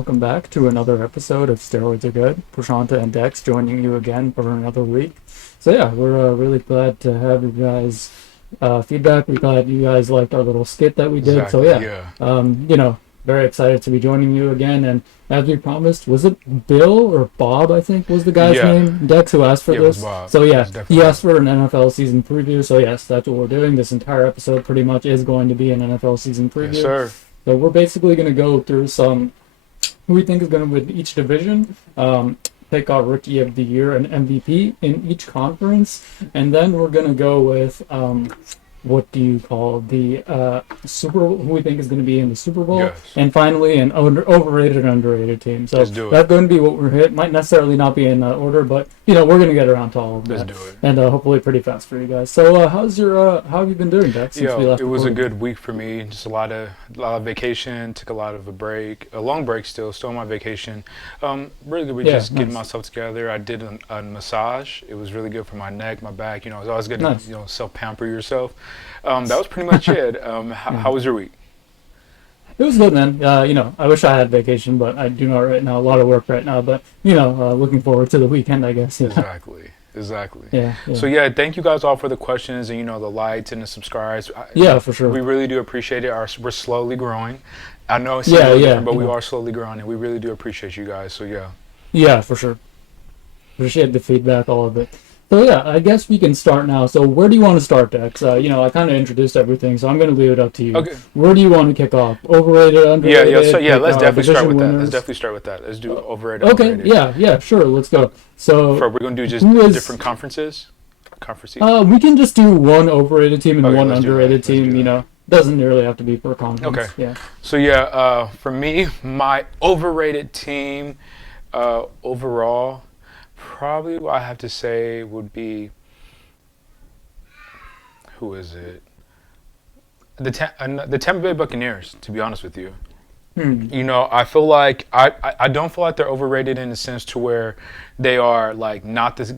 welcome back to another episode of Steroids Are Good. Prashanta and Dex joining you again for another week. So yeah, we're really glad to have you guys feedback. We're glad you guys liked our little skit that we did. Exactly, So yeah. very excited to be joining you again. And as we promised, was it Bill or Bob, I think was the guy's Yeah. name, Dex, who asked for Yeah, it was this? Bob. So It yeah, was definitely he Bob. asked for an NFL season preview. So yes, that's what we're doing. This entire episode pretty much is going to be an NFL season preview. Yes, sir. So we're basically going to go through some who we think is going to win each division, pick our rookie of the year and MVP in each conference, and then we're going to go with what do you call the who we think is going to be in the Super Bowl, Yes. and finally an overrated and underrated team. So Let's do it. that's going to be what we're hit. Might necessarily not be in that order, but we're going to get around to all of that. Let's do it. And hopefully pretty fast for you guys. So how have you been doing, Dex, since we left? It was a recording? good week for me. Just a lot of vacation. Took a lot of a long break still on my vacation. Really good with Yeah, just getting nice. myself together. I did a massage. It was really good for my neck, my back. It's always good Nice. to self pamper yourself. That was pretty much it. How was your week? It was good, man. I wish I had vacation, but I do not right now. A lot of work right now, but looking forward to the weekend, I guess. Yeah. Exactly. Yeah. So yeah, thank you guys all for the questions and the likes and the subscribes. Yeah, for sure. We really do appreciate it. We're slowly growing. I know it's Yeah, different, but we yeah. are slowly growing, and we really do appreciate you guys. So yeah. Yeah, for sure. Appreciate the feedback, all of it. So yeah, I guess we can start now. So where do you want to start, Dex? I kind of introduced everything, so I'm going to leave it up to you. Okay. Where do you want to kick off? Overrated, underrated? Let's definitely start with that. winners? Let's definitely start with that. Let's do overrated. Okay, underrated. yeah, sure. Let's go. So We're gonna do just who is- different conferences. Conferences. we can just do one overrated team and Okay, one let's do that. underrated Let's do team. that. Doesn't really have to be per conference. Okay. Yeah. So yeah, for me, my overrated team overall, probably what I have to say would be, who is it? The Tampa Bay Buccaneers, to be honest with you. I feel like I don't feel like they're overrated in the sense to where they are like not as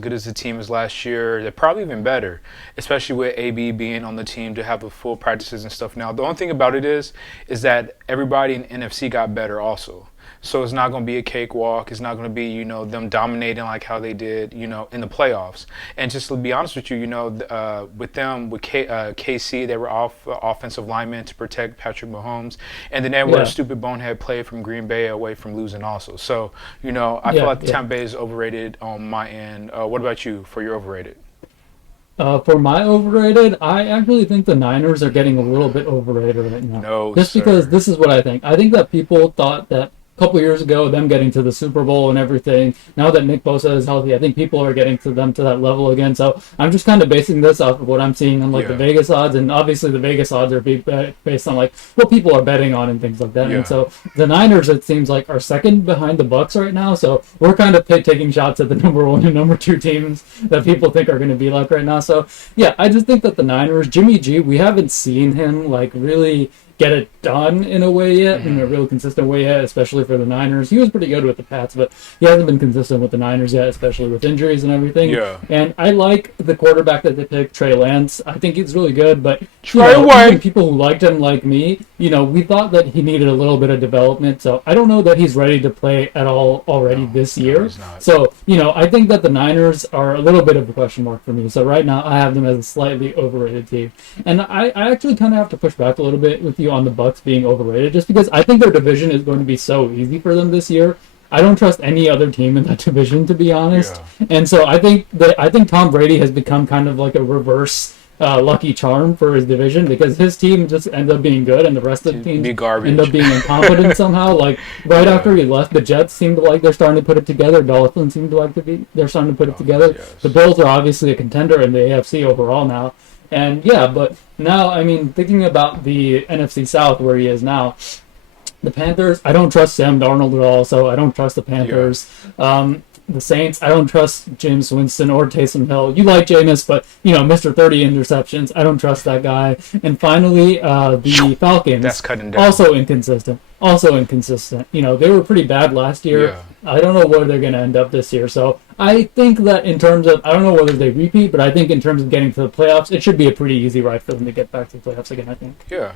good as the team as last year. They're probably even better, especially with AB being on the team to have the full practices and stuff. Now the only thing about it is that everybody in NFC got better also. So it's not going to be a cakewalk. It's not going to be, them dominating like how they did, in the playoffs. And just to be honest with you, with them, with KC, they were off offensive linemen to protect Patrick Mahomes. And then they were a stupid bonehead play from Green Bay away from losing also. So, I feel like Tampa Bay is overrated on my end. What about you for your overrated? For my overrated, I actually think the Niners are getting a little bit overrated right now. No, Just sir. because this is what I think. I think that people thought that couple years ago, them getting to the Super Bowl and everything. Now that Nick Bosa is healthy, I think people are getting to that level again. So I'm just kind of basing this off of what I'm seeing on the Vegas odds, and obviously the Vegas odds are based on what people are betting on and things like that. Yeah. And so the Niners, it seems like, are second behind the Bucks right now. So we're kind of taking shots at the number one and number two teams that people think are going to be like right now. So yeah, I just think that the Niners, Jimmy G, we haven't seen him really get it done in a way yet, in a real consistent way yet, especially for the Niners. He was pretty good with the Pats, but he hasn't been consistent with the Niners yet, especially with injuries and everything. Yeah. And I like the quarterback that they picked, Trey Lance. I think he's really good, but Away. even people who liked him like me, we thought that he needed a little bit of development. So I don't know that he's ready to play at all already this year. he's not. So, I think that the Niners are a little bit of a question mark for me. So right now I have them as a slightly overrated team. And I actually kind of have to push back a little bit with you on the Bucks being overrated, just because I think their division is going to be so easy for them this year. I don't trust any other team in that division, to be honest. Yeah. And so I think Tom Brady has become kind of like a reverse lucky charm for his division, because his team just ends up being good and the rest of the teams end up being incompetent somehow. Like after he left, the Jets seemed like they're starting to put it together. Dolphins seem they're starting to put it together. Yes. The Bills are obviously a contender in the AFC overall now. And but now, thinking about the NFC South where he is now, the Panthers, I don't trust Sam Darnold at all, so I don't trust the Panthers. The Saints, I don't trust James Winston or Taysom Hill. You like Jameis, but, Mr. 30 interceptions, I don't trust that guy. And finally, the Falcons, That's cutting down. also inconsistent. They were pretty bad last year. Yeah. I don't know where they're going to end up this year. So I think that in terms of, I don't know whether they repeat, but I think in terms of getting to the playoffs, it should be a pretty easy ride for them to get back to the playoffs again, I think. Yeah.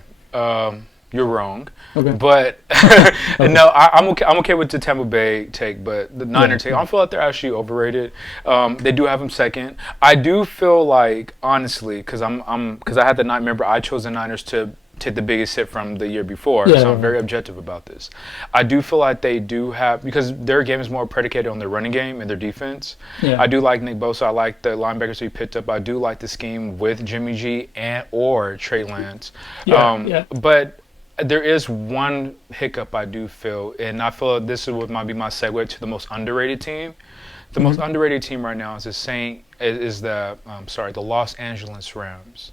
You're wrong. Okay. But Okay. no, I'm okay. I'm okay with the Tampa Bay take, but the Niner take, I feel like they're actually overrated. They do have them second. I do feel like, honestly, because because I had the night. Remember, I chose the Niners to take the biggest hit from the year before, Yeah, so I'm yeah. very objective about this. I do feel like they do have, because their game is more predicated on their running game and their defense. Yeah. I do like Nick Bosa. I like the linebackers he picked up. I do like the scheme with Jimmy G and or Trey Lance. Yeah. But there is one hiccup I do feel, and I feel this is what might be my segue to the most underrated team. The most underrated team right now is the Los Angeles Rams.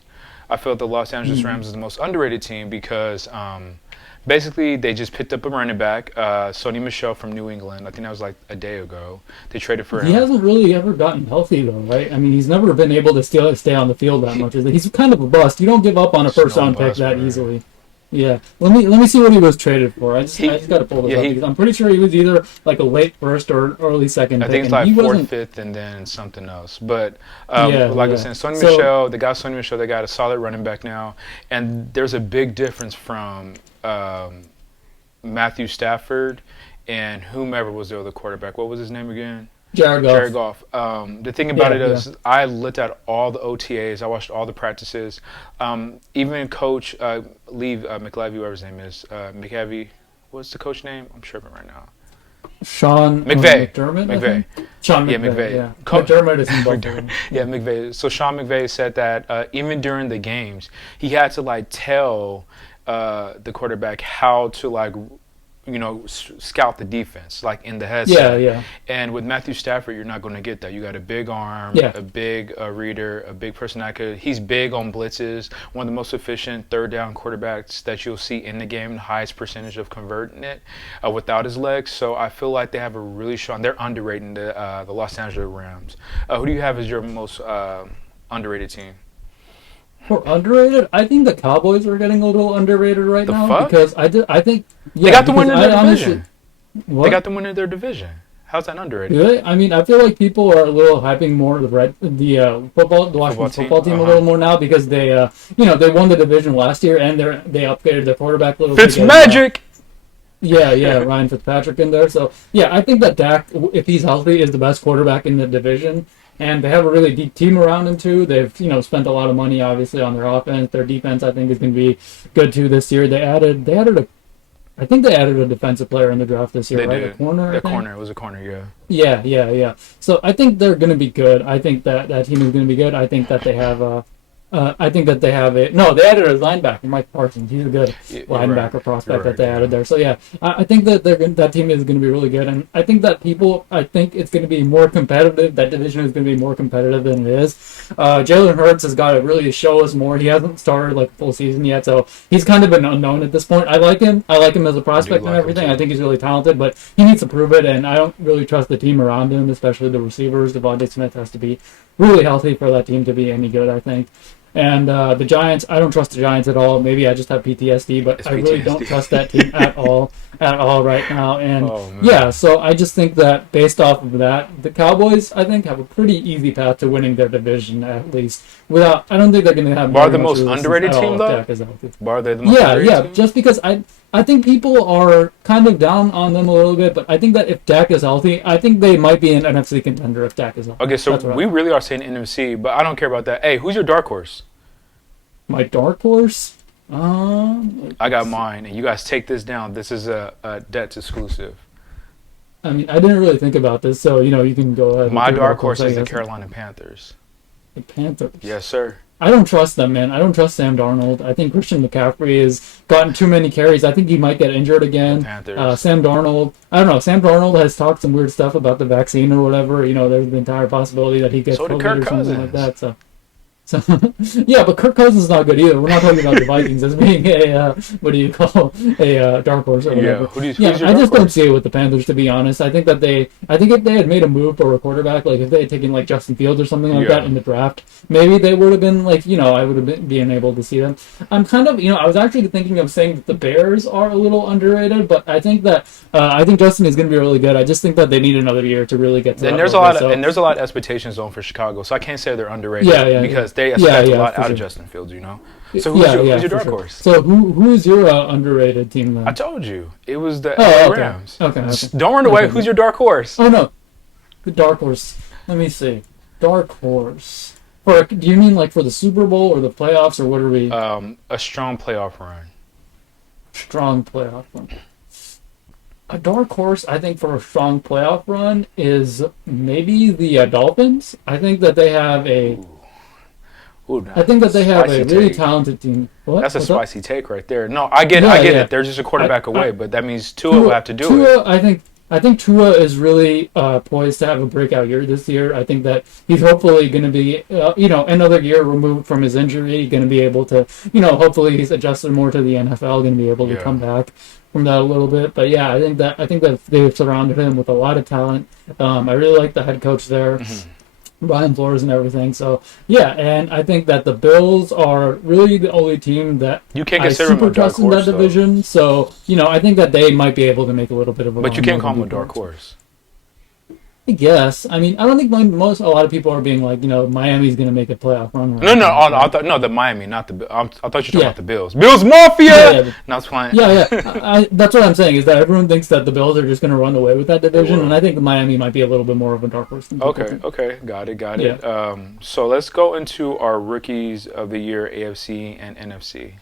I feel the Los Angeles Rams is the most underrated team because basically they just picked up a running back, Sonny Michel from New England. I think that was like a day ago. They traded for him. He hasn't really ever gotten healthy though, right? I mean, he's never been able to stay on the field that much. He's kind of a bust. You don't give up on a first round pick that easily. Yeah, let me see what he was traded for. I just got to pull this up because I'm pretty sure he was either like a late first or early second. I think it's like fourth, fifth, and then something else. But I said, Sonny Michel, they got Sonny Michel. They got a solid running back now, and there's a big difference from Matthew Stafford and whomever was the other quarterback. What was his name again? Jared Goff. The thing about it is, I looked at all the OTAs. I watched all the practices. Even Coach McLevy, whatever his name is, McAvey. What's the coach name? I'm tripping right now. Sean McVay. Sean McVay. Yeah, McVay. Yeah. McDermott is in Buffalo. Yeah, McVay. So Sean McVay said that even during the games, he had to like tell the quarterback how to like, scout the defense, like in the headset. Yeah. And with Matthew Stafford, you're not going to get that. You got a big arm, a big reader, a big person that he's big on blitzes, one of the most efficient third down quarterbacks that you'll see in the game, the highest percentage of converting it without his legs. So I feel like they have a really strong, they're underrating the Los Angeles Rams. Who do you have as your most underrated team? For underrated, I think the Cowboys are getting a little underrated right now because I think they got the winner of their division. What? They got the winner of their division. How's that underrated? Really? I mean, I feel like people are a little hyping more the Washington football team a little more now because they they won the division last year and they upgraded their quarterback a little bit. Fitzmagic. Yeah, Ryan Fitzpatrick in there. So yeah, I think that Dak, if he's healthy, is the best quarterback in the division. And they have a really deep team around him too. They've spent a lot of money obviously on their offense. Their defense I think is going to be good too this year. They added I think they added a defensive player in the draft this year, right? Did. A corner. It was a corner, yeah. Yeah. So I think they're going to be good. I think that team is going to be good. I think that they have they added a linebacker, Mike Parsons. He's a good linebacker prospect that they added there. So yeah, I think that that team is going to be really good, and I think it's going to be more competitive. That division is going to be more competitive than it is. Jalen Hurts has got to really show us more. He hasn't started like a full season yet, so he's kind of an unknown at this point. I like him as a prospect and everything. I think he's really talented, but he needs to prove it, and I don't really trust the team around him, especially the receivers. Devontae Smith has to be really healthy for that team to be any good, I think. And the Giants, I don't trust the Giants at all. Maybe I just have PTSD, but I really don't trust that team at all right now. And so I just think that based off of that, the Cowboys, I think, have a pretty easy path to winning their division at least. I don't think they're going to have. Bar the most underrated team though. Bar they the most underrated team? Just because I think people are kind of down on them a little bit, but I think that if Dak is healthy, I think they might be an NFC contender if Dak is healthy. Okay, so we really are saying NFC, but I don't care about that. Hey, who's your dark horse? My dark horse? I got mine, and you guys take this down. This is a Debts exclusive. I mean, I didn't really think about this, so you can go ahead. My dark horse is the Carolina Panthers. The Panthers? Yes, sir. I don't trust them, man. I don't trust Sam Darnold. I think Christian McCaffrey has gotten too many carries. I think he might get injured again. Sam Darnold, I don't know. Sam Darnold has talked some weird stuff about the vaccine or whatever. There's the entire possibility that he gets COVID or something like that. So yeah, but Kirk Cousins is not good either. We're not talking about the Vikings as being a dark horse or whatever. I just don't see it with the Panthers, to be honest. I think if they had made a move for a quarterback, like if they had taken like Justin Fields or something like that in the draft, maybe they would have been like I would have been able to see them. I'm kind of I was actually thinking of saying that the Bears are a little underrated, but I think that Justin is going to be really good. I just think that they need another year to really get to. And there's a lot of expectations on for Chicago, so I can't say they're underrated because they expect a lot out of Justin Fields, So Yeah, who's your for dark sure. horse? So who is your underrated team I then? told you it was the Oh, LA okay. Rams. Okay. Don't run away. Okay. Who's your dark horse? Oh no, the dark horse. Let me see. Dark horse. Do you mean like for the Super Bowl or the playoffs or what are we? A strong playoff run. Strong playoff run. A dark horse, I think, for a strong playoff run is maybe the Dolphins. I think that they have a. Ooh, I think that they have a spicy really take. talented team. What? That's a What's up? spicy take right there. No, I get Yeah, yeah. it. They're just a quarterback away, but that means Tua will have to do Tua, it. I think Tua is really poised to have a breakout year this year. I think that he's hopefully going to be, another year removed from his injury, going to be able to, hopefully he's adjusted more to the NFL, going to be able to Yeah. come back from that a little bit. But yeah, I think that they've surrounded him with a lot of talent. I really like the head coach there. Brian Flores and everything. So yeah, and I think that the Bills are really the only team that You can't I consider them super a dark trust in that horse, though. division. So I think that they might be able to make a little bit of a. But you run can't more call them a than dark people. horse. I guess. I mean, I don't think a lot of people are being like, Miami's going to make a playoff run. No, I thought the Miami, not the. I thought you were talking Yeah. about the Bills. Bills Mafia. Yeah, No, it's fine. yeah. That's what I'm saying is that everyone thinks that the Bills are just going to run away with that division, will. and I think Miami might be a little bit more of a dark horse. Than people Okay, think. okay, got it. Yeah. So let's go into our rookies of the year, AFC and NFC.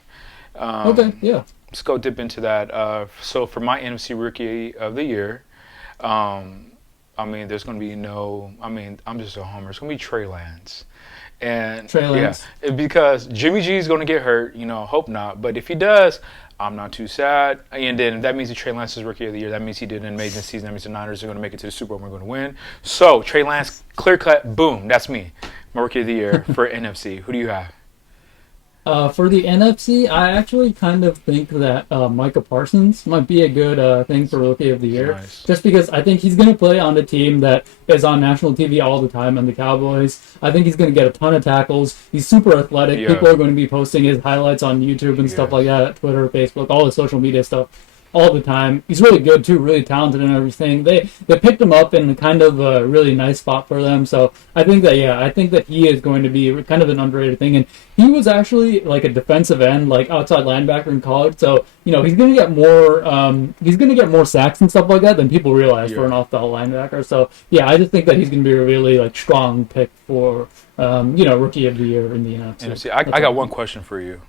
Okay. Yeah. Let's go dip into that. So for my NFC rookie of the year, I mean, there's going to be no. I mean, I'm just a homer. It's going to be Trey Lance, and Trey Lance. because Jimmy G is going to get hurt. Hope not. But if he does, I'm not too sad. And then that means that Trey Lance is rookie of the year. That means he did an amazing season. That means the Niners are going to make it to the Super Bowl. And we're going to win. So Trey Lance, clear cut, boom. That's me, my rookie of the year for NFC. Who do you have? For the NFC, I actually kind of think that Micah Parsons might be a good thing for Rookie of the Year. Nice. Just because I think he's going to play on a team that is on national TV all the time, on the Cowboys. I think he's going to get a ton of tackles. He's super athletic. Yeah. People are going to be posting his highlights on YouTube and stuff like that, Twitter, Facebook, all the social media stuff all the time. He's really good too, really talented and everything. They picked him up in kind of a really nice spot for them. So I think that he is going to be kind of an underrated thing. And he was actually like a defensive end, like outside linebacker in college. So he's going to get more sacks and stuff like that than people realize for an off-ball linebacker. So yeah, I just think that he's going to be a really like strong pick for Rookie of the Year in the NFC. I got one question for you.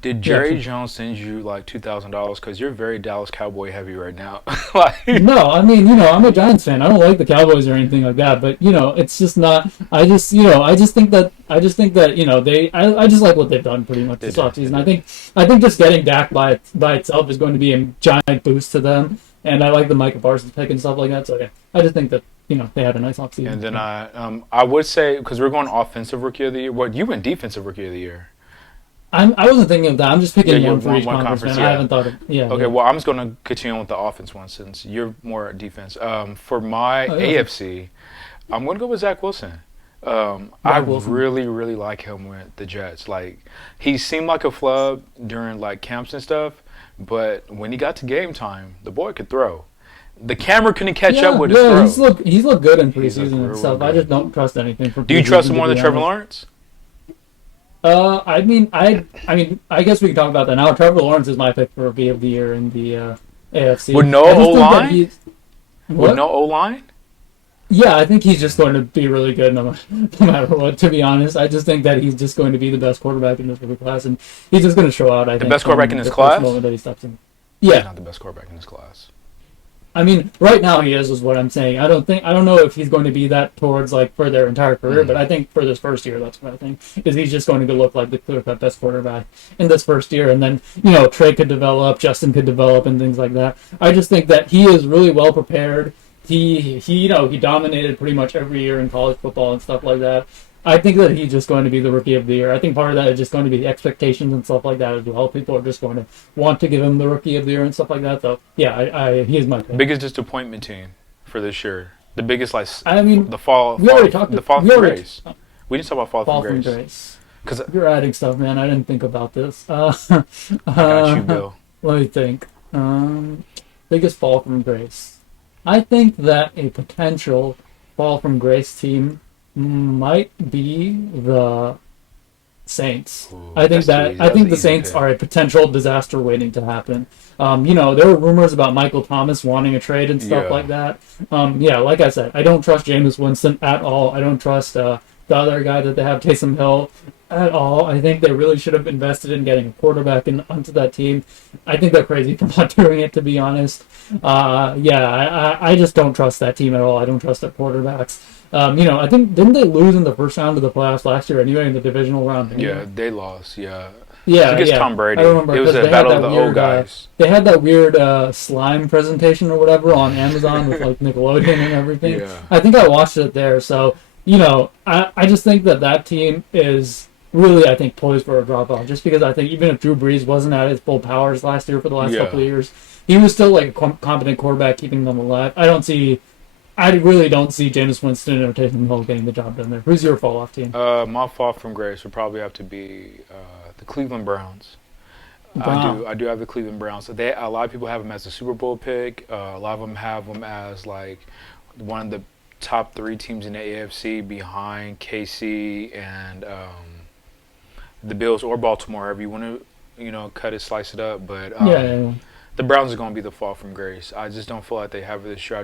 Did Jerry Yeah. Jones send you like $2,000? Because you're very Dallas Cowboy heavy right now. No, I mean, I'm a Giants fan. I don't like the Cowboys or anything like that, but it's just not. I just think that I just like what they've done pretty much this offseason. I think just getting Dak by itself is going to be a giant boost to them, and I like the Micah Parsons pick and stuff like that. So yeah, I just think that they had a nice offseason. And then I would say, because we're going offensive rookie of the year. You went defensive rookie of the year. I wasn't thinking of that. I'm just picking Yeah, one for each one conference, conference, man. yeah. I haven't thought of Okay, well, I'm just going to continue on with the offense one since you're more defense. For my AFC, I'm going to go with Zach Wilson. I Wilson. really, really like him with the Jets. Like, he seemed like a flub during like camps and stuff, but when he got to game time, the boy could throw. The camera couldn't catch up with his throw. He's looked good in He's looked preseason and real stuff. I good. just don't trust anything from. Do you trust him more than Trevor Lawrence? I mean, I guess we can talk about that now. Trevor Lawrence is my pick for Rookie of the Year in the AFC. With no I just think that O-line? he's- With What? no O-line? Yeah, I think he's just going to be really good no matter what, to be honest. I just think that he's just going to be the best quarterback in this rookie class, and he's just going to show out, I think. best quarterback from in his the class? first moment that he steps in. He's Yeah. not the best quarterback in his class. I mean, right now he is what I'm saying. I don't know if he's going to be that towards like for their entire career, but I think for this first year, that's what I think is he's just going to look like the clear-cut best quarterback in this first year, and then Trey could develop, Justin could develop, and things like that. I just think that he is really well prepared. He dominated pretty much every year in college football and stuff like that. I think that he's just going to be the Rookie of the Year. I think part of that is just going to be expectations and stuff like that as well. People are just going to want to give him the Rookie of the Year and stuff like that. So yeah, he is my pick. Biggest disappointment team for this year. The biggest I mean, the fall we already talked. the fall we from already- grace. We didn't talk about fall Fall from from grace. grace. Because You're adding stuff, man. I didn't think about this. I got you, Bill. Let me think. Biggest fall from grace. I think that a potential fall from grace team might be the Saints. Ooh, I think that's too easy. I That was think an the easy Saints pick. are a potential disaster waiting to happen. There were rumors about Michael Thomas wanting a trade and stuff Yeah. like that. Like I said, I don't trust Jameis Winston at all. I don't trust the other guy that they have, Taysom Hill, at all. I think they really should have invested in getting a quarterback onto that team. I think they're crazy for not doing it, to be honest. I just don't trust that team at all. I don't trust their quarterbacks. I think didn't they lose in the first round of the playoffs last year anyway in the divisional round Yeah, anyway? they lost. Yeah. It's Yeah, against yeah. Tom Brady. I remember It was because a they had battle of that the old weird guys. slime presentation or whatever on Amazon with like Nickelodeon and everything. Yeah. I think I watched it there. So, I just think that team is really, I think, poised for a drop off. Just because I think even if Drew Brees wasn't at his full powers last year for the last couple Yeah. of years, he was still like a competent quarterback keeping them alive. I really don't see Jameis Winston or Taysom Hill getting the job done there. Who's your fall off team? My fall from grace would probably have to be the Cleveland Browns. Brown. I do have the Cleveland Browns. So a lot of people have them as a Super Bowl pick. A lot of them have them as like one of the top 3 teams in the AFC behind KC and the Bills or Baltimore, however you want to, cut it, slice it up. But Yeah. the Browns are going to be the fall from grace. I just don't feel like they have it this year. I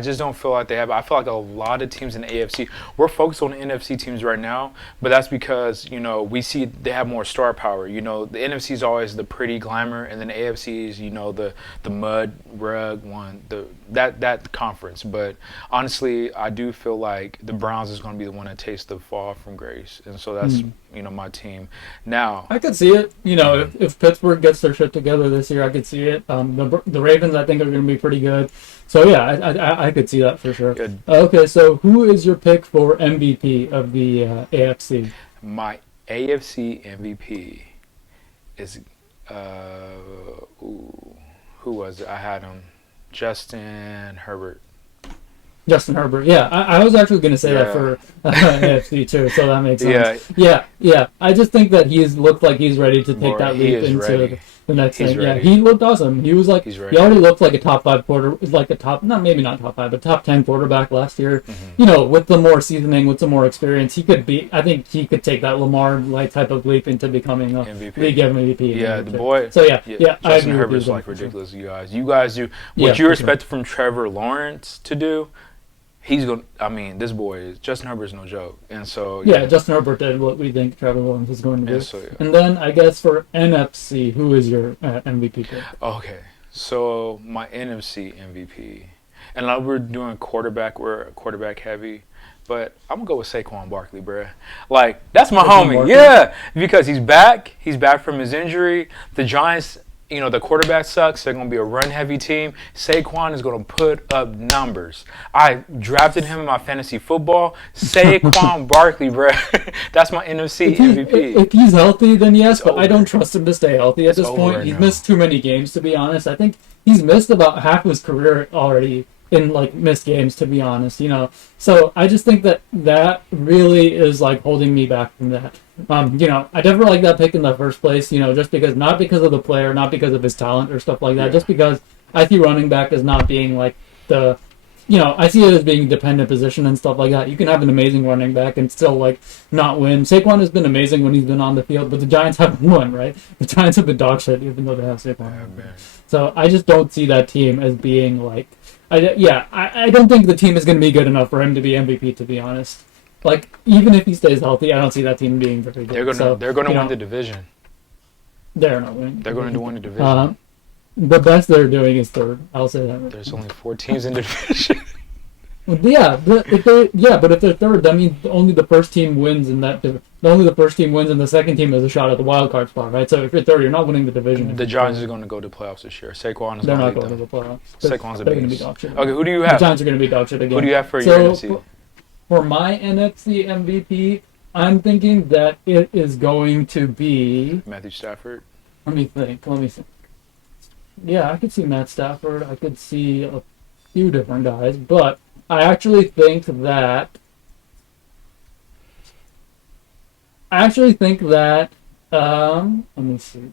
just don't feel like they have it. I feel like a lot of teams in the AFC, we're focused on the NFC teams right now, but that's because, we see they have more star power. The NFC is always the pretty glamour, and then the AFC is, the mud rug one, that conference. But honestly, I do feel like the Browns is going to be the one that takes the fall from grace. And so that's, my team. Now, I could see it. If Pittsburgh gets their shit together this year, I could see it. The Ravens, I think, are going to be pretty good. So yeah, I could see that for sure. Good. Okay, so who is your pick for MVP of the AFC? my AFC MVP is who was it? I had him, Justin Herbert. Justin Herbert. Yeah, I was actually going to say that for AFC too, so that makes sense. Yeah. I just think that he's looked like he's ready to take that leap into the next thing. Yeah, he looked awesome. He was like, he already looked like a top 5 like a top, maybe not top 5, but top 10 quarterback last year. Mm-hmm. With the more seasoning, with some more experience, I think he could take that Lamar-like type of leap into becoming a league MVP. Yeah, the boy. So Justin Herbert's like ridiculous. Sure. You guys do what you expect from Trevor Lawrence to do. He's going. I mean, this boy Justin Herbert's no joke, and so Justin Herbert did what we think Trevor Lawrence is going to do. And, so, and then I guess for NFC, who is your MVP pick? Okay, so my NFC MVP, and like we're doing quarterback. We're quarterback heavy, but I'm gonna go with Saquon Barkley, bruh. Like that's my homie, Barkley? Yeah, because he's back. He's back from his injury. The Giants. The quarterback sucks. They're going to be a run-heavy team. Saquon is going to put up numbers. I drafted him in my fantasy football. Saquon Barkley, bro. That's my NFC MVP. If he's healthy, then yes, but I don't trust him to stay healthy at this point. He's missed too many games, to be honest. I think he's missed about half of his career already in, missed games, to be honest, So I just think that really is, holding me back from that. I never like that pick in the first place, just because, not because of the player, not because of his talent or stuff like that, just because I see running back as not being, I see it as being a dependent position and stuff like that. You can have an amazing running back and still, not win. Saquon has been amazing when he's been on the field, but the Giants haven't won, right? The Giants have been dog shit, even though they have Saquon. So I just don't see that team as being, I don't think the team is going to be good enough for him to be MVP, to be honest. Even if he stays healthy, I don't see that team being very good. They're going to win the division. They're not winning. They're going to win the division. The best they're doing is third. I'll say that. There's only 4 teams in the division. But if they're third, that means only the first team wins in that. Only the first team wins, and the second team has a shot at the wild card spot, right? So if you're third, you're not winning the division. The Giants are going to go to playoffs this year. Saquon is they're going not to going to the playoffs. Saquon's a they're going to be beast. dog shit. Okay, who do you have? The Giants are going to be dog shit again. Who do you have for your NFC? For my NFC MVP, I'm thinking that it is going to be Matthew Stafford. Let me think. Yeah, I could see Matt Stafford. I could see a few different guys, but I actually think that. Let me see.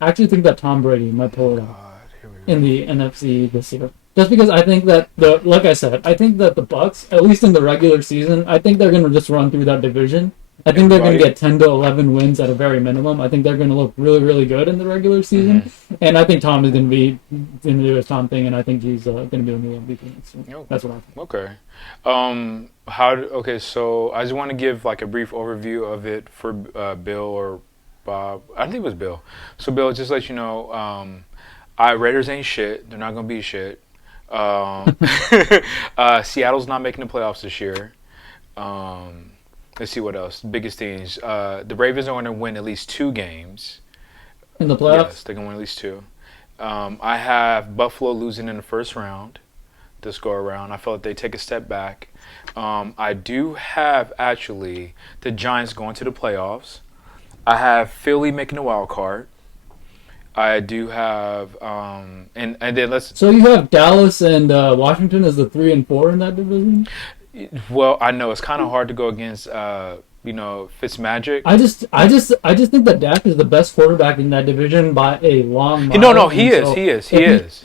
I actually think that Tom Brady might pull it off in the NFC this year. Just because I think that like I said, I think that the Bucks, at least in the regular season, I think they're going to just run through that division. I think they're going to Everybody. get 10 to 11 wins at a very minimum. I think they're going to look really, really good in the regular season. And I think Tom is going to do his Tom thing, and I think he's going to be in the MVP. So Okay. that's what I think. Okay. Okay, so I just want to give like a brief overview of it for Bill or Bob. I think it was Bill. So Bill, just let you know, I Raiders ain't shit. They're not gonna be shit. Um, Seattle's not making the playoffs this year. Um, let's see what else. Biggest things. The Ravens are going to win at least 2 games. In the Yes, playoffs? they're going to win at least 2. I have Buffalo losing in the first round this go around. I feel like they take a step back. I do have actually the Giants going to the playoffs. I have Philly making a wild card. I do have and then let's So you have Dallas and Washington as the 3 and 4 in that division? well I know it's kind of hard to go against Fitzmagic. I just think that Dak is the best quarterback in that division by a long No, mile. no, he And is, so he is, he if is.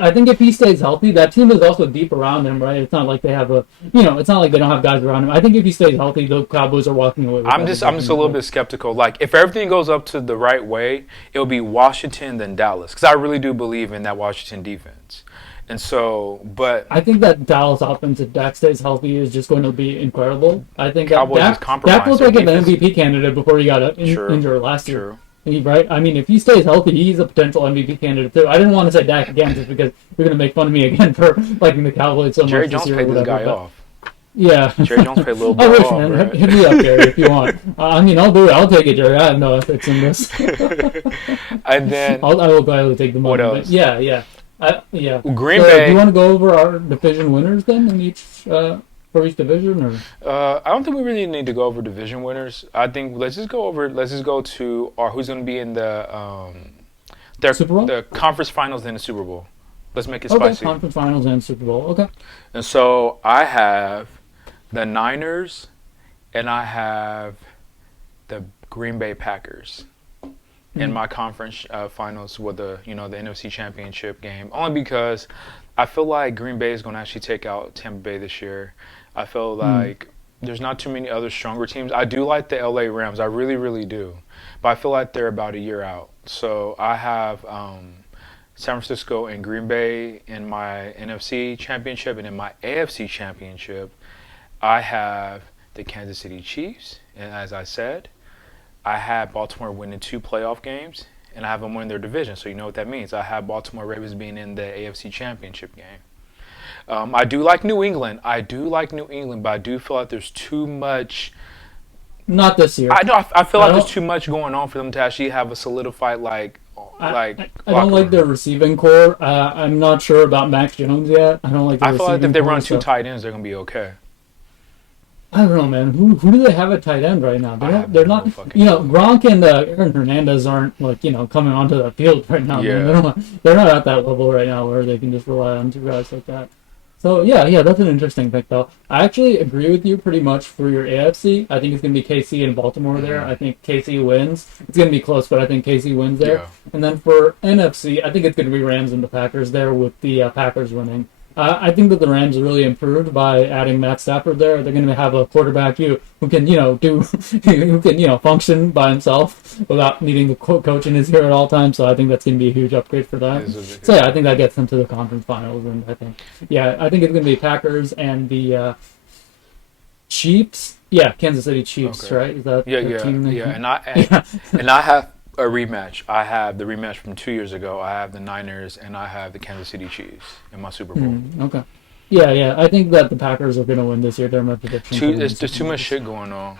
I think if he stays healthy, that team is also deep around him, right? It's not like they have it's not like they don't have guys around him. I think if he stays healthy, the Cowboys are walking away with I'm that just division. a little bit skeptical. Like if everything goes up to the right way, it'll be Washington then Dallas because I really do believe in that Washington defense. And so, but I think that Dallas offense, if Dak stays healthy, is just going to be incredible. I think that Cowboys just Dak compromised looked their like an defense. MVP candidate before he got True, injured last year. true. Right? I mean, if he stays healthy, he's a potential MVP candidate too. I didn't want to say Dak again just because you're going to make fun of me again for liking the Cowboys so much Jerry this Jones year. paid or this whatever, guy but- off. Yeah. Jerry Jones paid Lil I Bro wish, off, man. right? Hit me up, Jerry, if you want. I mean, I'll do it. I'll take it, Jerry. I have no ethics in this. And then I will gladly take the money. What But else? yeah. Yeah. Green So, Bay. do you want to go over our division winners then in each for each division, or I don't think we really need to go over division winners. I think let's just go to our who's going to be in their Super Bowl? the conference finals in the Super Bowl. Let's make it Okay, spicy. conference finals and Super Bowl. Okay. And so I have the Niners and I have the Green Bay Packers in my conference finals with the the NFC Championship game. Only because I feel like Green Bay is going to actually take out Tampa Bay this year. I feel like there's not too many other stronger teams. I do like the LA Rams. I really, really do. But I feel like they're about a year out. So I have San Francisco and Green Bay in my NFC Championship, and in my AFC Championship, I have the Kansas City Chiefs. And as I said, I have Baltimore winning 2 playoff games, and I have them win their division. So you know what that means. I have Baltimore Ravens being in the AFC Championship game. I do like New England. But I do feel like there's too much. Not this year. I feel I like there's don't- too much going on for them to actually have a solidified I locker don't like room. their receiving core. I'm not sure about Max Jones yet. I don't like. The I feel like receiving if they core, run 2 so- tight ends, they're gonna be okay. I don't know, man. Who do they have at tight end right now? I have They're no not. fucking Gronk and Aaron Hernandez aren't coming onto the field right now. Yeah. Man. They're not at that level right now where they can just rely on 2 guys like that. So yeah, that's an interesting pick though. I actually agree with you pretty much for your AFC. I think it's gonna be KC and Baltimore there. I think KC wins. It's gonna be close, but I think KC wins there. Yeah. And then for NFC, I think it's gonna be Rams and the Packers there with the Packers winning. I think that the Rams really improved by adding Matt Stafford there. They're going to have a quarterback who can who can function by himself without needing the coach in his ear at all times. So I think that's going to be a huge upgrade for them. So yeah, I think that gets them to the conference finals, and I think it's going to be Packers and the Chiefs. Yeah, Kansas City Chiefs, Okay. right? Is that their team name? And I have a rematch. I have the rematch from 2 years ago. I have the Niners and I have the Kansas City Chiefs in my Super Bowl. Okay. Yeah. I think that the Packers are going to win this year. They're my prediction. There's too much shit going on.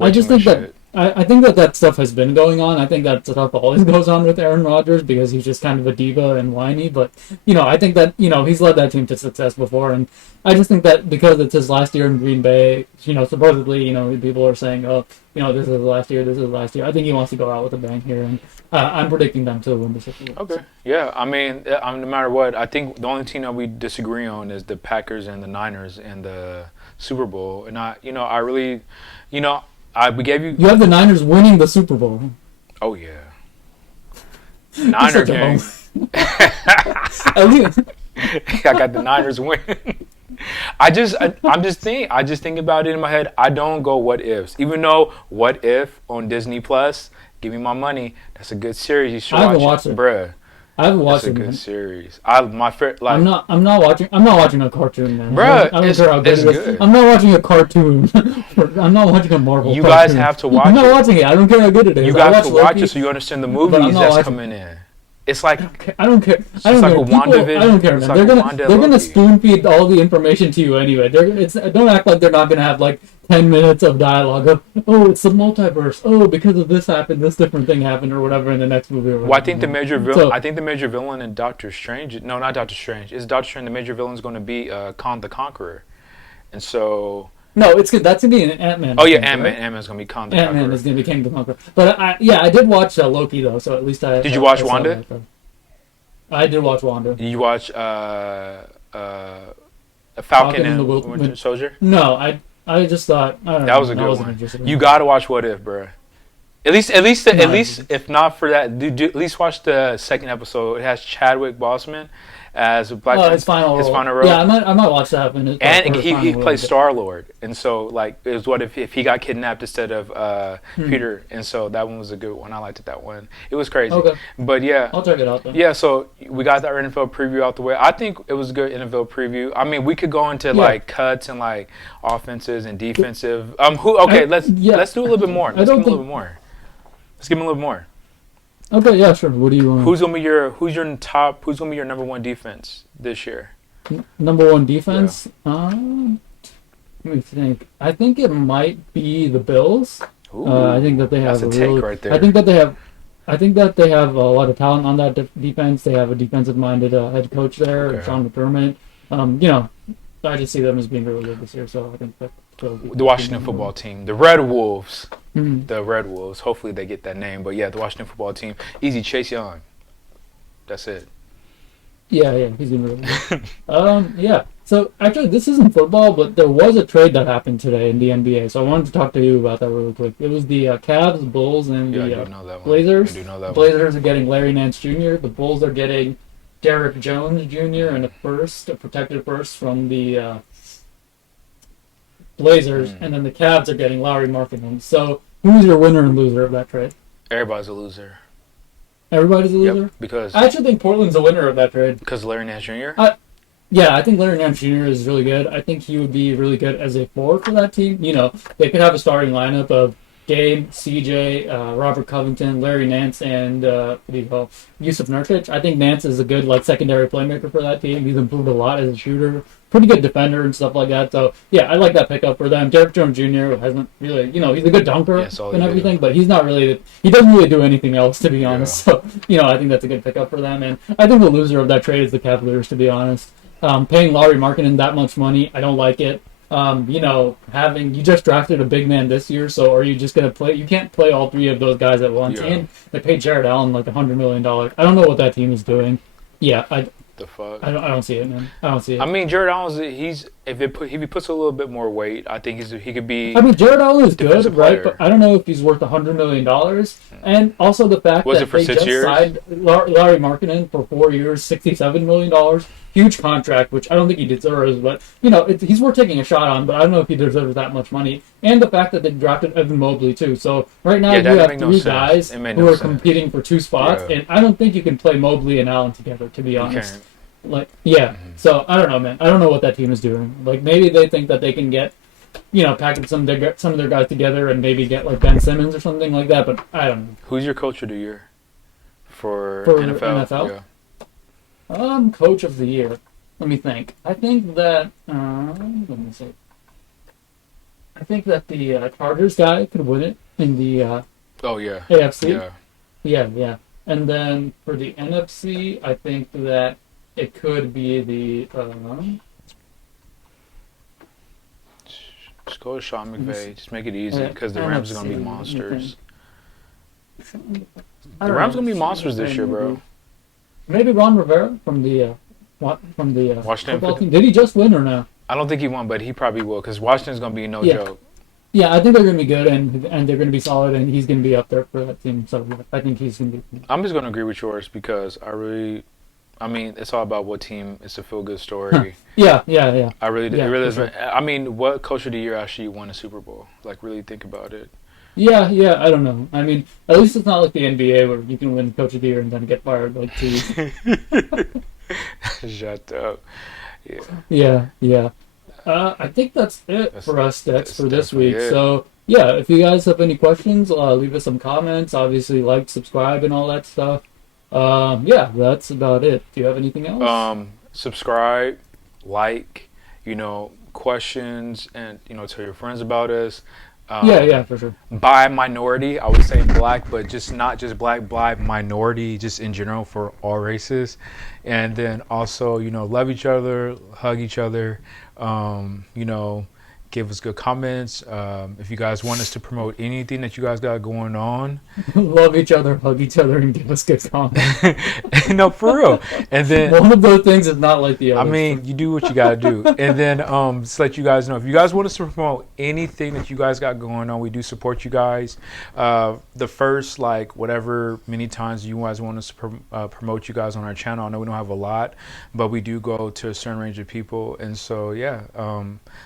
I just think that I think that stuff has been going on. I think that stuff always goes on with Aaron Rodgers because he's just kind of a diva and whiny. But I think that he's led that team to success before, and I just think that because it's his last year in Green Bay, supposedly people are saying, oh, this is his last year, this is his last year. I think he wants to go out with a bang here, and I'm predicting them to win the Super Bowl. Okay. Yeah. I mean, no matter what, I think the only team that we disagree on is the Packers and the Niners in the Super Bowl, and I really, we gave you. You have the Niners winning the Super Bowl. Oh yeah. Niner such a game. At least- I got the Niners win. I just think about it in my head. I don't go what ifs, even though What If on Disney Plus, give me my money. That's a good series. You should I haven't watch watched it. bruh. I haven't That's watched a it, good man. series. I'm I'm not watching a cartoon, man. bruh. I don't care how good It's it is. good. I'm not watching a cartoon. I'm not watching a Marvel You cartoon. guys have to watch I'm not it. watching it. I don't care how good it is. You I got to watch Loki, it so you understand the but I'm movies not that's watching. coming in. It's like I don't care. I don't like care. a People, WandaVision. I don't care, It's man. like They're a gonna Wanda they're gonna Loki. spoon feed all the information to you anyway. Don't act like they're not gonna have like 10 minutes of dialogue of it's the multiverse. Oh, because of this happened, this different thing happened, or whatever in the next movie. Or Well, whatever, I think the major So I think the major villain in Doctor Strange. No, not Doctor Strange. Is Doctor Strange the major villain is going to be Khan the Conqueror, and so no, it's good. That's gonna be an Ant-Man. oh yeah, I think, Ant Man. right? Ant Man's going to be Khan the Ant-Man Conqueror. is gonna be King the Conqueror. But I did watch Loki though, so at least Did you watch I saw Wanda? that, though. I did watch Wanda. Did you watch Falcon and the and Winter Soldier? No, I just thought I don't That know, was a I good wasn't one. interested in You it. got to watch What If, bro. At least, No, at least, if not for that, at least watch the second episode. It has Chadwick Boseman as Black. Oh, his final role. Yeah, I might watch that. And he plays Star Lord, and so like it was what if he got kidnapped instead of Peter, and so that one was a good one. I liked it, that one. It was crazy. Okay. But yeah, I'll check it out then. yeah. So we got that NFL preview out the way. I think it was a good NFL preview. I mean, we could go into like cuts and like offenses and defensive. Let's do a little bit more. Let's give him a little bit more. Let's give him a little more. Okay, yeah, sure. What do you want? Who's gonna be your number one defense this year? Number one defense? Let me think. I think it might be the Bills. I think that they have that's a take right there. I think that they have a lot of talent on that defense. They have a defensive-minded head coach there, Sean McDermott. I just see them as being really good this year. So I think that the Washington football team, the Red Wolves. Mm-hmm. The Red Wolves. Hopefully they get that name. But yeah, the Washington football team. Easy, Chase Young. That's it. Yeah, he's doing really good. Yeah. So actually, this isn't football, but there was a trade that happened today in the NBA. So I wanted to talk to you about that really quick. It was the Cavs, Bulls, and the Blazers. I do know that Blazers are getting Larry Nance Jr. The Bulls are getting Derrick Jones Jr. and a protected first from the Blazers, and then the Cavs are getting Lauri Markkanen. So who's your winner and loser of that trade? Everybody's a loser. Everybody's a loser? Yep, because I actually think Portland's a winner of that trade. Because Larry Nance Jr.? Yeah, I think Larry Nance Jr. is really good. I think he would be really good as a forward for that team. They could have a starting lineup of Gabe, CJ, Robert Covington, Larry Nance, and Yusuf Nurkic. I think Nance is a good secondary playmaker for that team. He's improved a lot as a shooter. Pretty good defender and stuff like that. So, yeah, I like that pickup for them. Derrick Jones Jr. hasn't really, he's a good dunker and everything, but he's not really, he doesn't really do anything else, to be honest. So, I think that's a good pickup for them. And I think the loser of that trade is the Cavaliers, to be honest. Paying Lauri Markkanen that much money, I don't like it. You just drafted a big man this year, so are you just going to play? You can't play all three of those guys at once. Yeah. And they paid Jared Allen like $100 million. I don't know what that team is doing. Yeah, the fuck? I don't see it, man. I don't see it. I mean, Jared Allen, if he puts a little bit more weight, I think he could be. I mean, Jared Allen is good, player. right? But I don't know if he's worth $100 million. And also the fact that they just signed Lauri Markkanen for 4 years, $67 million. Huge contract, which I don't think he deserves, but he's worth taking a shot on. But I don't know if he deserves that much money. And the fact that they drafted Evan Mobley too. So right now you have three guys who are competing for two spots, and I don't think you can play Mobley and Allen together. To be honest, So I don't know, man. I don't know what that team is doing. Maybe they think that they can get, package some of their guys together and maybe get Ben Simmons or something like that. But I don't know. Who's your coach of the year for NFL? Yeah. Coach of the year. Let me think. I think that let me see. I think that the Chargers guy could win it in the AFC. Yeah. And then for the NFC, I think that it could be the. Just go with Sean McVay. Just make it easy because the Rams are gonna be monsters. The Rams are gonna be monsters this year, bro. Maybe Ron Rivera from the Washington football team. Did he just win or no? I don't think he won, but he probably will because Washington's gonna be no joke. Yeah, I think they're gonna be good and they're gonna be solid, and he's gonna be up there for that team. So I think he's gonna be. I'm just gonna agree with yours because I I mean, it's all about what team. It's a feel good story. Yeah, yeah, yeah. I really, Yeah, it really for is. sure. I mean, what coach of the year actually won a Super Bowl? Like, really think about it. Yeah, yeah, I don't know. I mean, at least it's not like the NBA where you can win Coach of the Year and then get fired like 2 weeks. Shut up. Yeah, Yeah, yeah. I think that's it that's for us, Dex, that's for this definitely week. it. So, yeah, if you guys have any questions, leave us some comments. Obviously, like, subscribe, and all that stuff. Yeah, that's about it. Do you have anything else? Subscribe, like, questions, and tell your friends about us. Yeah, yeah, Um, for sure. by minority, I would say black, but just not just black minority, just in general for all races. And then also, love each other, hug each other, give us good comments. If you guys want us to promote anything that you guys got going on, Love each other, hug each other, and give us good comments. no, for real. And then One of those things is not like the I other. mean, you do what you gotta do, and then just let you guys know if you guys want us to promote anything that you guys got going on. We do support you guys. The first like whatever many times you guys want us to promote you guys on our channel. I know we don't have a lot, but we do go to a certain range of people, and so yeah,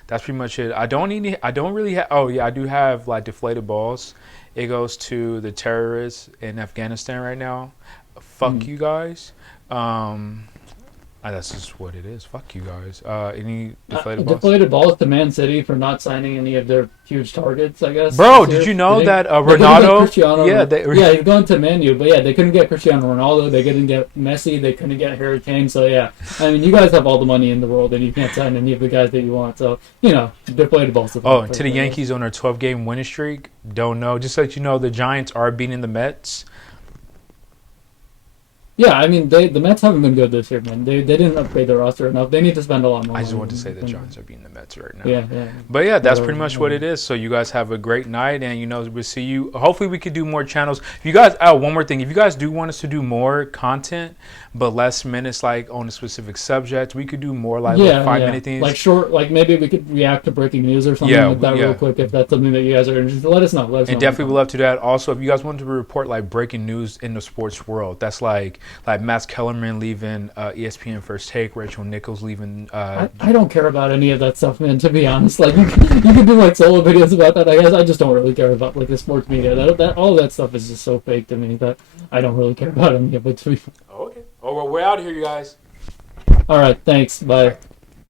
that's pretty much it. I don't really have. Oh yeah, I do have like deflated balls. It goes to the terrorists in Afghanistan right now. Fuck you guys. That's just what it is. Fuck you guys. Any deflated balls? Deflated balls to Man City for not signing any of their huge targets, I guess. Bro, this year. did you know They that couldn't get Ronaldo? Cristiano. Yeah, Yeah, he's going to Man U, but yeah, they couldn't get Cristiano Ronaldo. They couldn't get Messi. They couldn't get Harry Kane. So yeah, I mean, you guys have all the money in the world, and you can't sign any of the guys that you want. So deflated balls. Oh, to the Yankees on their 12-game winning streak. Don't know. Just to let you know, the Giants are beating the Mets. Yeah, I mean, the Mets haven't been good this year, man. They didn't upgrade their roster enough. They need to spend a lot more I just money wanted to say the than- Giants are beating the Mets right now. Yeah, yeah. But yeah, that's pretty much what it is. So you guys have a great night, and we'll see you. Hopefully, we could do more channels. If you guys, one more thing, if you guys do want us to do more content, but less minutes, like on a specific subject, we could do more like, Yeah, 5-minute things. like short, like maybe we could react to breaking news or something Yeah, like that yeah. real quick if that's something that you guys are interested. Let us know. Let us know. And definitely would love to do that. Also, if you guys want to report like breaking news in the sports world, that's like Matt Kellerman leaving ESPN First Take, Rachel Nichols leaving. I don't care about any of that stuff, man. To be honest, like you can do like solo videos about that. I guess I just don't really care about like the sports media. That all that stuff is just so fake to me that I don't really care about any of it. To be Okay. Oh, well, we're out of here, you guys. all right, thanks. Bye.